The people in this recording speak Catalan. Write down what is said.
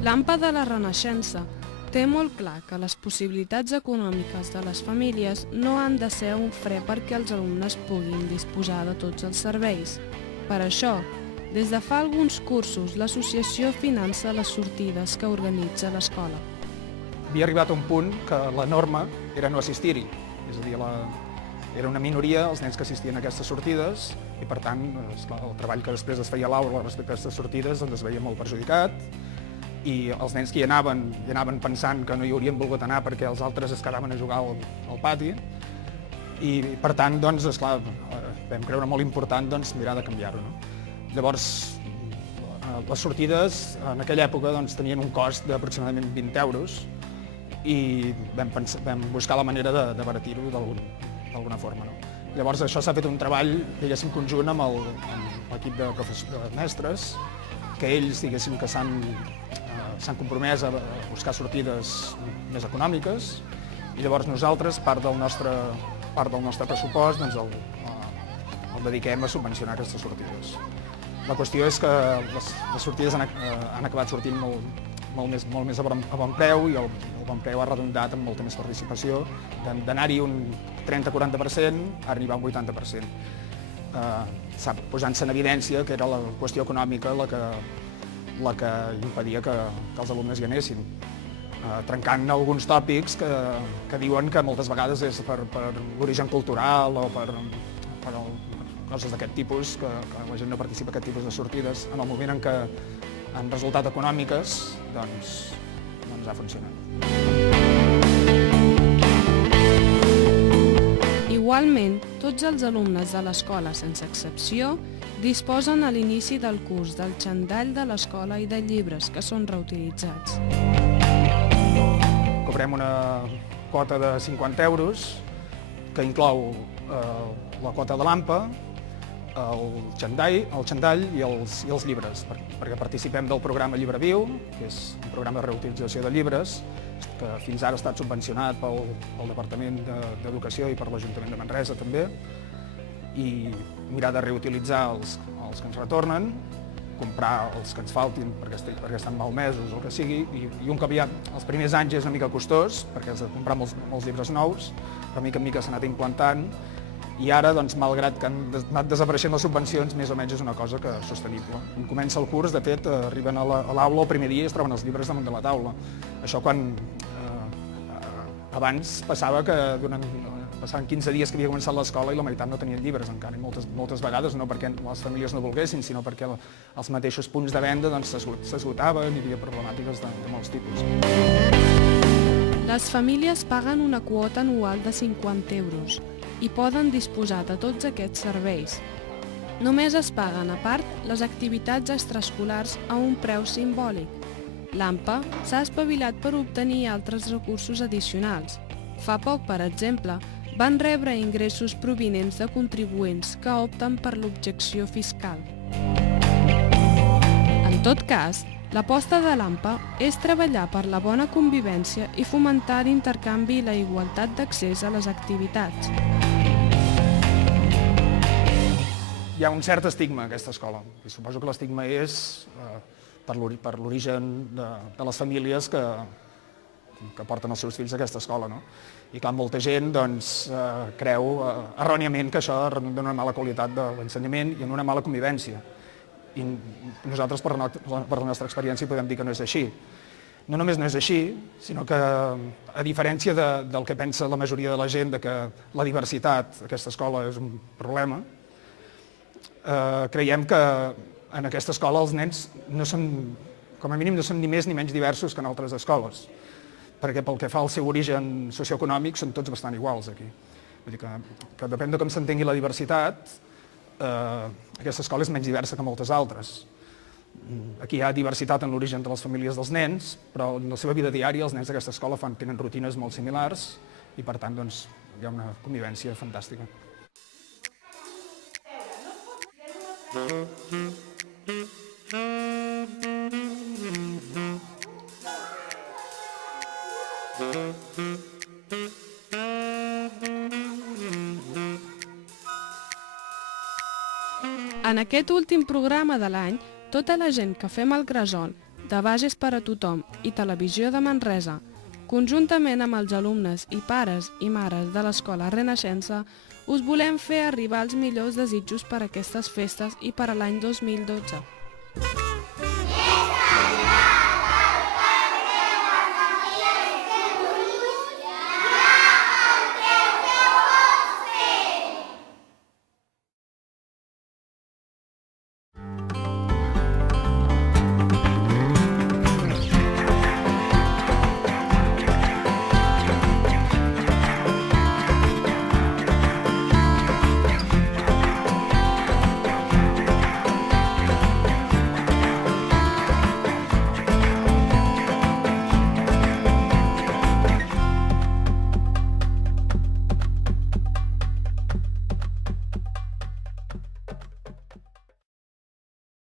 L'AMPA de la Renaixença té molt clar que les possibilitats econòmiques de les famílies no han de ser un fre perquè els alumnes puguin disposar de tots els serveis. Per això, des de fa alguns cursos, l'associació finança les sortides que organitza l'escola. Havia arribat a un punt que la norma era no assistir-hi, és a dir, era una minoria els nens que assistien a aquestes sortides i, per tant, el treball que després es feia a l'aula respecte a aquestes sortides es veia molt perjudicat i els nens que hi anaven pensant que no hi haurien volgut anar perquè els altres es quedaven a jugar al pati i, per tant, doncs, esclar, vam creure molt important mirar de canviar-ho. Llavors, les sortides en aquella època tenien un cost d'aproximadament 20 euros i vam buscar la manera d'abaratir-ho d'alguna forma. Llavors això s'ha fet un treball, diguéssim, conjunt amb l'equip de mestres, que ells, diguéssim, que s'han compromès a buscar sortides més econòmiques i llavors nosaltres, part del nostre pressupost, el dediquem a subvencionar aquestes sortides. La qüestió és que les sortides han acabat sortint molt més a bon preu i el bon preu ha redondat amb molta més participació, d'anar-hi un 30-40% a arribar a un 80%. Posant-se en evidència que era la qüestió econòmica la que impedia que els alumnes hi anessin, trencant alguns tòpics que diuen que moltes vegades és per l'origen cultural o per coses d'aquest tipus, que la gent no participa en aquest tipus de sortides. En el moment en què han resultat econòmiques, doncs ha funcionat. Igualment, tots els alumnes de l'escola, sense excepció, disposen a l'inici del curs del xandall de l'escola i de llibres que són reutilitzats. Cobrem una quota de 50 euros que inclou la quota de l'AMPA, el xandall i els llibres, perquè participem del programa Llibre Viu, que és un programa de reutilització de llibres que fins ara ha estat subvencionat pel Departament d'Educació i per l'Ajuntament de Manresa també, i mirar de reutilitzar els que ens retornen, comprar els que ens faltin perquè estan malmesos o el que sigui, i un cop ja els primers anys és una mica costós, perquè has de comprar molts llibres nous, però mica en mica s'ha anat implantant, i ara, malgrat que han anat desapareixent les subvencions, més o menys és una cosa sostenible. Quan comença el curs, de fet, arriben a l'aula el primer dia i es troben els llibres damunt de la taula. Això quan abans passava que passaven 15 dies que havia començat l'escola i la meitat no tenien llibres encara, i moltes vegades no perquè les famílies no volguessin, sinó perquè els mateixos punts de venda s'esgotaven i hi havia problemàtiques de molts tipus. Les famílies paguen una quota anual de 50 euros i poden disposar de tots aquests serveis. Només es paguen, a part, les activitats extraescolars a un preu simbòlic. L'AMPA s'ha espavilat per obtenir altres recursos addicionals. Fa poc, per exemple, van rebre ingressos provinents de contribuents que opten per l'objecció fiscal. En tot cas, l'aposta de l'AMPA és treballar per la bona convivència i fomentar l'intercanvi i la igualtat d'accés a les activitats. Hi ha un cert estigma a aquesta escola, i suposo que l'estigma és per l'origen de les famílies que porten els seus fills a aquesta escola. I clar, molta gent creu erròniament que això redunda en una mala qualitat de l'ensenyament i en una mala convivència. I nosaltres, per la nostra experiència, podem dir que no és així. No només no és així, sinó que, a diferència del que pensa la majoria de la gent de que la diversitat a aquesta escola és un problema, creiem que en aquesta escola els nens com a mínim no són ni més ni menys diversos que en altres escoles, perquè pel que fa al seu origen socioeconòmic són tots bastant iguals aquí. Vull dir que depèn de com s'entengui la diversitat, aquesta escola és menys diversa que moltes altres. Aquí hi ha diversitat en l'origen de les famílies dels nens, però en la seva vida diària els nens d'aquesta escola tenen rutines molt similars i per tant hi ha una convivència fantàstica. En aquest últim programa de l'any, tota la gent que fem el Gresol de Bages per a tothom i Televisió de Manresa, conjuntament amb els alumnes i pares i mares de l'Escola Renaixença, us volem fer arribar els millors desitjos per a aquestes festes i per a l'any 2012.